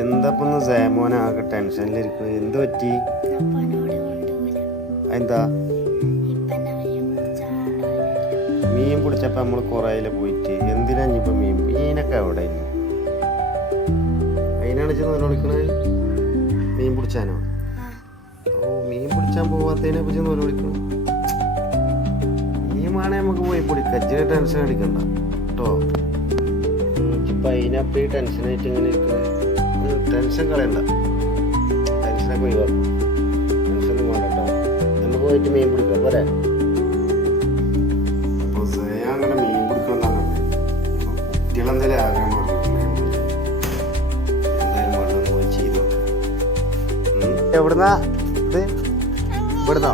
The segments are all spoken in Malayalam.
എന്താ സേമോനാകെ ടെൻഷനിലിരിക്കുന്നത്? എന്ത് പറ്റി? എന്താ മീൻ പിടിച്ചപ്പോ നമ്മള് കൊറേയില് പോയിട്ട് എന്തിനാ ഇനിയിപ്പോ മീനൊക്കെ എവിടെ അതിനാണ് വിളിക്കണത്? മീൻ പിടിച്ചാനോ? ഓ, മീൻ പിടിച്ചാൻ പോവാത്തതിനെ കുറിച്ച് വിളിക്കണം. മീൻ വേണേ നമുക്ക് പോയി പിടിക്കാം. ഇച്ചിരി ടെൻഷൻ അടിക്കണ്ട കേട്ടോ. ഇപ്പൊ അതിനപ്പം ഈ ടെൻഷനായിട്ട് ഇങ്ങനെ ഇരിക്കണേ. ടെൻഷൻ കളയണ്ട, ടെൻഷനൊക്കെ ഒഴിവാക്കും. ടെൻഷനൊന്നും വേണ്ട കേട്ടോ. നമുക്ക് പോയിട്ട് മീൻ പിടിക്കാം പോരെ. അപ്പോൾ അങ്ങനെ മീൻ പിടിക്കണം കുട്ടികളെന്തായാലും ആഗ്രഹം പറഞ്ഞു. എന്തായാലും വെള്ളം പോയി ചെയ്ത് നോക്കാം. എവിടുന്നാ ഇത്? ഇവിടുന്നോ?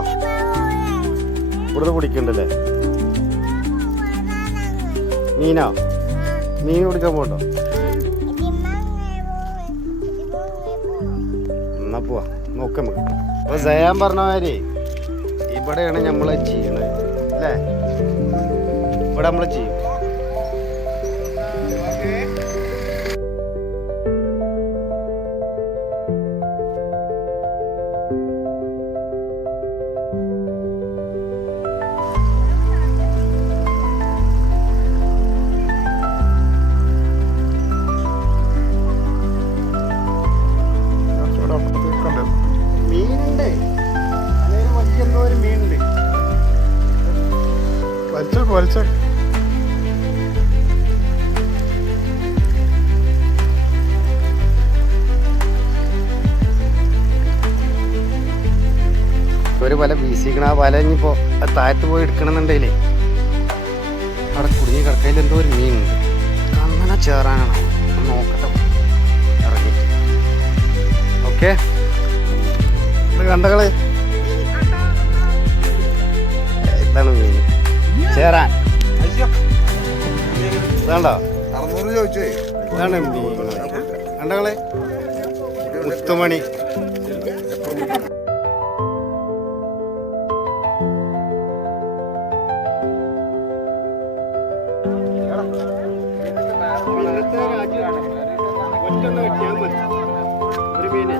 ഇവിടുന്ന് പിടിക്കണ്ടല്ലേ മീനോ? മീൻ പിടിക്കാൻ പോകണ്ടോ? എന്നാ പോവാ, നോക്കാം നമുക്ക്. അപ്പൊ സയാൻ പറഞ്ഞ മാതിരി ഇവിടെയാണ് നമ്മൾ ചെയ്യണത് അല്ലേ? ഇവിടെ നമ്മൾ ചെയ്യും. മീനുണ്ട്, വലിയ എന്തോ ഒരു മീനുണ്ട്. വലിച്ചോ ഒരു വല വീശിക്കണ. ആ വല ഇനിയിപ്പോ താഴത്ത് പോയി എടുക്കണമെന്നുണ്ടെങ്കിലേ അവിടെ കുടുങ്ങി കിടക്കയിൽ എന്തോ ഒരു മീനുണ്ട്. അങ്ങനെ ചേറാനാണോ നോക്കട്ടെ ഇറങ്ങിയിട്ട്. ഓക്കെ, കണ്ടകള് ഇതാണ് മീൻ ചേരാൻ. ഇതാണ്ടോ? ഇതാണ് മീൻ കണ്ടകള്. മുത്തുമണി. ഒരു മീന്